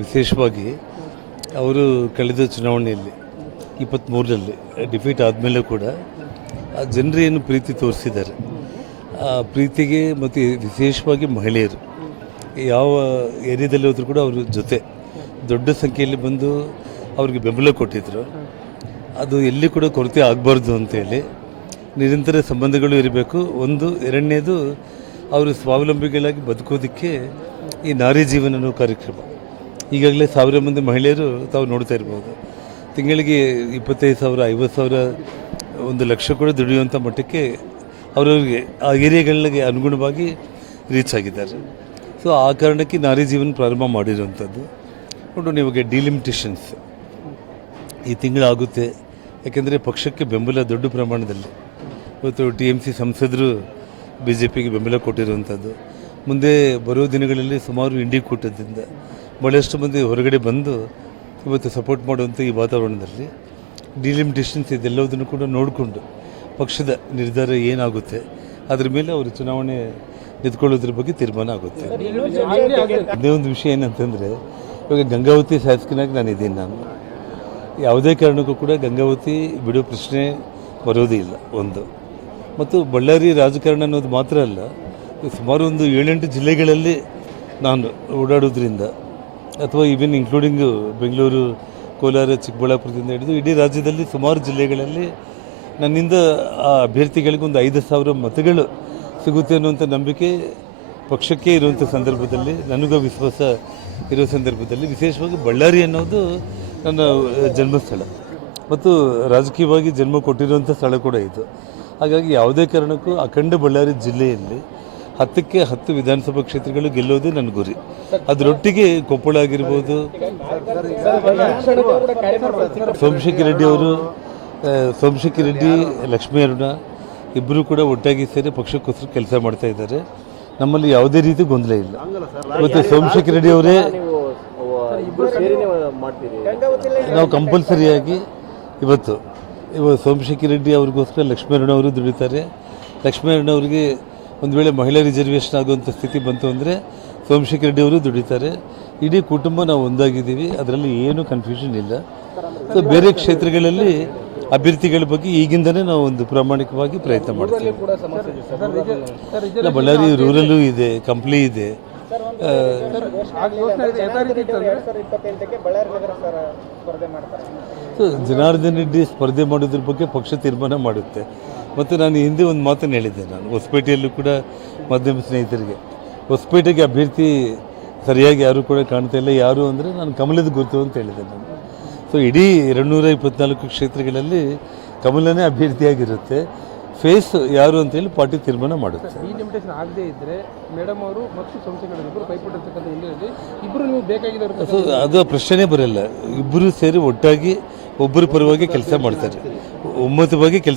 ವಿಶೇಷವಾಗಿ ಅವರು ಕಳೆದ ಚುನಾವಣೆಯಲ್ಲಿ 23ರಲ್ಲಿ ಡಿಫೀಟ್ ಆದಮೇಲೆ ಕೂಡ ಆ ಜನರು ಏನು ಪ್ರೀತಿ ತೋರಿಸಿದ್ದಾರೆ, ಆ ಪ್ರೀತಿಗೆ ಮತ್ತು ವಿಶೇಷವಾಗಿ ಮಹಿಳೆಯರು ಯಾವ ಏರಿಯಾದಲ್ಲಿ ಹೋದರೂ ಕೂಡ ಅವ್ರ ಜೊತೆ ದೊಡ್ಡ ಸಂಖ್ಯೆಯಲ್ಲಿ ಬಂದು ಅವ್ರಿಗೆ ಬೆಂಬಲ ಕೊಟ್ಟಿದ್ದರು. ಅದು ಎಲ್ಲಿ ಕೂಡ ಕೊರತೆ ಆಗಬಾರ್ದು ಅಂತೇಳಿ ನಿರಂತರ ಸಂಬಂಧಗಳು ಇರಬೇಕು. ಒಂದು, ಎರಡನೇದು ಅವರು ಸ್ವಾವಲಂಬಿಗಳಾಗಿ ಬದುಕೋದಕ್ಕೆ ಈ ನಾರಿ ಜೀವನ ಅನ್ನೋ ಕಾರ್ಯಕ್ರಮ ಈಗಾಗಲೇ 1000 ಮಂದಿ ಮಹಿಳೆಯರು ತಾವು ನೋಡ್ತಾ ಇರ್ಬೋದು. ತಿಂಗಳಿಗೆ 25,000, 50,000, 1 ಲಕ್ಷ ಕೂಡ ದುಡಿಯುವಂಥ ಮಟ್ಟಕ್ಕೆ ಅವರವರಿಗೆ ಆ ಏರಿಯಾಗಳಿಗೆ ಅನುಗುಣವಾಗಿ ರೀಚ್ ಆಗಿದ್ದಾರೆ. ಸೊ ಆ ಕಾರಣಕ್ಕೆ ನಾರಿ ಜೀವನ ಪ್ರಾರಂಭ ಮಾಡಿರುವಂಥದ್ದು. ನೋಡಿ, ಇವಾಗ ಡಿಲಿಮಿಟೇಷನ್ಸ್ ಈ ತಿಂಗಳಾಗುತ್ತೆ. ಯಾಕೆಂದರೆ ಪಕ್ಷಕ್ಕೆ ಬೆಂಬಲ ದೊಡ್ಡ ಪ್ರಮಾಣದಲ್ಲಿ ಇವತ್ತು TMC ಸಂಸದರು BJPಗೆ ಬೆಂಬಲ ಕೊಟ್ಟಿರುವಂಥದ್ದು. ಮುಂದೆ ಬರೋ ದಿನಗಳಲ್ಲಿ ಸುಮಾರು ಇಂಡಿ ಕೂಟದಿಂದ ಭಾಳಷ್ಟು ಮಂದಿ ಹೊರಗಡೆ ಬಂದು ಇವತ್ತು ಸಪೋರ್ಟ್ ಮಾಡುವಂಥ ಈ ವಾತಾವರಣದಲ್ಲಿ ಡಿಲಿಮಿಟೇಷನ್ಸ್ ಇದೆಲ್ಲದನ್ನು ಕೂಡ ನೋಡಿಕೊಂಡು ಪಕ್ಷದ ನಿರ್ಧಾರ ಏನಾಗುತ್ತೆ ಅದ್ರ ಮೇಲೆ ಅವರು ಚುನಾವಣೆ ನಿಂತ್ಕೊಳ್ಳೋದ್ರ ಬಗ್ಗೆ ತೀರ್ಮಾನ ಆಗುತ್ತೆ. ಅದೇ ಒಂದು ವಿಷಯ ಏನಂತಂದರೆ, ಇವಾಗ ಗಂಗಾವತಿ ಶಾಸಕನಾಗಿ ನಾನು ಯಾವುದೇ ಕಾರಣಕ್ಕೂ ಕೂಡ ಗಂಗಾವತಿ ಬಿಡೋ ಪ್ರಶ್ನೆ ಬರೋದೇ ಇಲ್ಲ. ಒಂದು, ಮತ್ತು ಬಳ್ಳಾರಿ ರಾಜಕಾರಣ ಅನ್ನೋದು ಮಾತ್ರ ಅಲ್ಲ, ಸುಮಾರು ಒಂದು 7-8 ಜಿಲ್ಲೆಗಳಲ್ಲಿ ನಾನು ಓಡಾಡೋದ್ರಿಂದ, ಅಥವಾ ಈವನ್ ಇನ್ಕ್ಲೂಡಿಂಗ್ ಬೆಂಗಳೂರು, ಕೋಲಾರ, ಚಿಕ್ಕಬಳ್ಳಾಪುರದಿಂದ ಹಿಡಿದು ಇಡೀ ರಾಜ್ಯದಲ್ಲಿ ಸುಮಾರು ಜಿಲ್ಲೆಗಳಲ್ಲಿ ನನ್ನಿಂದ ಆ ಅಭ್ಯರ್ಥಿಗಳಿಗೆ ಒಂದು 5,000 ಮತಗಳು ಸಿಗುತ್ತೆ ಅನ್ನುವಂಥ ನಂಬಿಕೆ ಪಕ್ಷಕ್ಕೆ ಇರುವಂಥ ಸಂದರ್ಭದಲ್ಲಿ, ನನಗೂ ವಿಶ್ವಾಸ ಇರೋ ಸಂದರ್ಭದಲ್ಲಿ, ವಿಶೇಷವಾಗಿ ಬಳ್ಳಾರಿ ಅನ್ನೋದು ನನ್ನ ಜನ್ಮಸ್ಥಳ ಮತ್ತು ರಾಜಕೀಯವಾಗಿ ಜನ್ಮ ಕೊಟ್ಟಿರುವಂಥ ಸ್ಥಳ ಕೂಡ ಇದು. ಹಾಗಾಗಿ ಯಾವುದೇ ಕಾರಣಕ್ಕೂ ಅಖಂಡ ಬಳ್ಳಾರಿ ಜಿಲ್ಲೆಯಲ್ಲಿ 10ಕ್ಕೆ 10 ವಿಧಾನಸಭಾ ಕ್ಷೇತ್ರಗಳು ಗೆಲ್ಲೋದೇ ನನ್ನ ಗುರಿ. ಅದರೊಟ್ಟಿಗೆ ಕೊಪ್ಪಳ ಆಗಿರ್ಬೋದು, ಸೋಮಶೇಖರ್ ರೆಡ್ಡಿ ಅವರು, ಸೋಮಶೇಖರ್ ರೆಡ್ಡಿ, ಲಕ್ಷ್ಮೀ ಅರುಣ ಇಬ್ಬರು ಕೂಡ ಒಟ್ಟಾಗಿ ಸೇರಿ ಪಕ್ಷಕ್ಕೋಸ್ಕರ ಕೆಲಸ ಮಾಡ್ತಾ ಇದ್ದಾರೆ. ನಮ್ಮಲ್ಲಿ ಯಾವುದೇ ರೀತಿ ಗೊಂದಲ ಇಲ್ಲ. ಮತ್ತು ಸೋಮಶೇಖರ್ ರೆಡ್ಡಿ ಅವರೇ ನಾವು ಕಂಪಲ್ಸರಿಯಾಗಿ ಇವತ್ತು ಸೋಮಶೇಖರ್ ರೆಡ್ಡಿ ಅವ್ರಿಗೋಸ್ಕರ ಲಕ್ಷ್ಮೀ ಅರುಣ ಅವರು ದುಡಿತಾರೆ. ಲಕ್ಷ್ಮೀ ಅರುಣ ಅವರಿಗೆ ಒಂದು ವೇಳೆ ಮಹಿಳಾ ರಿಸರ್ವೇಷನ್ ಆಗುವಂಥ ಸ್ಥಿತಿ ಬಂತು ಅಂದರೆ ಸೋಮಶೇಖರ್ ರೆಡ್ಡಿ ಅವರು ದುಡಿತಾರೆ. ಇಡೀ ಕುಟುಂಬ ನಾವು ಒಂದಾಗಿದ್ದೀವಿ, ಅದರಲ್ಲಿ ಏನೂ ಕನ್ಫ್ಯೂಷನ್ ಇಲ್ಲ. ಸೊ ಬೇರೆ ಕ್ಷೇತ್ರಗಳಲ್ಲಿ ಅಭ್ಯರ್ಥಿಗಳ ಬಗ್ಗೆ ಈಗಿಂದನೇ ನಾವು ಒಂದು ಪ್ರಾಮಾಣಿಕವಾಗಿ ಪ್ರಯತ್ನ ಮಾಡ್ತೀವಿ. ಬಳ್ಳಾರಿ ರೂರಲ್ಲೂ ಇದೆ, ಕಂಪ್ಲಿ ಇದೆ. ಜನಾರ್ದನ್ ರೆಡ್ಡಿ ಸ್ಪರ್ಧೆ ಮಾಡೋದ್ರ ಬಗ್ಗೆ ಪಕ್ಷ ತೀರ್ಮಾನ ಮಾಡುತ್ತೆ. ಮತ್ತು ನಾನು ಹಿಂದೆ ಒಂದು ಮಾತನ್ನು ಹೇಳಿದ್ದೆ, ನಾನು ಹೊಸಪೇಟೆಯಲ್ಲೂ ಕೂಡ ಮಾಧ್ಯಮ ಸ್ನೇಹಿತರಿಗೆ, ಹೊಸಪೇಟೆಗೆ ಅಭ್ಯರ್ಥಿ ಸರಿಯಾಗಿ ಯಾರೂ ಕೂಡ ಕಾಣ್ತಾ ಇಲ್ಲ, ಯಾರು ಅಂದರೆ ನಾನು ಕಮಲದ ಗುರುತು ಅಂತ ಹೇಳಿದ್ದೆ ನಾನು. ಸೊ ಇಡೀ 224 ಕ್ಷೇತ್ರಗಳಲ್ಲಿ ಕಮಲನೇ ಅಭ್ಯರ್ಥಿಯಾಗಿರುತ್ತೆ. ಫೇಸ್ ಯಾರು ಅಂತೇಳಿ ಪಾರ್ಟಿ ತೀರ್ಮಾನ ಮಾಡುತ್ತೆ. ಡಿಲಿಮಿಟೇಷನ್ ಆಗದೇ ಇದ್ದರೆ ಮೇಡಮ್ ಅವರು ಮತ್ತು ಸೋಮಶೇಖರ್ ಇಬ್ಬರು ಕೈಪಟ್ಟಿರ್ತಕ್ಕಂಥ ಹಿನ್ನೆಲೆಯಲ್ಲಿ ಇಬ್ಬರು ನೀವು ಬೇಕಾಗಿದ್ದಾರೆ. ಸೊ ಅದು ಪ್ರಶ್ನೆ ಬರಲ್ಲ. ಇಬ್ಬರು ಸೇರಿ ಒಟ್ಟಾಗಿ ಒಬ್ಬರ ಪರವಾಗಿ ಕೆಲಸ ಮಾಡ್ತಾರೆ, ಒಮ್ಮತವಾಗಿ ಕೆಲಸ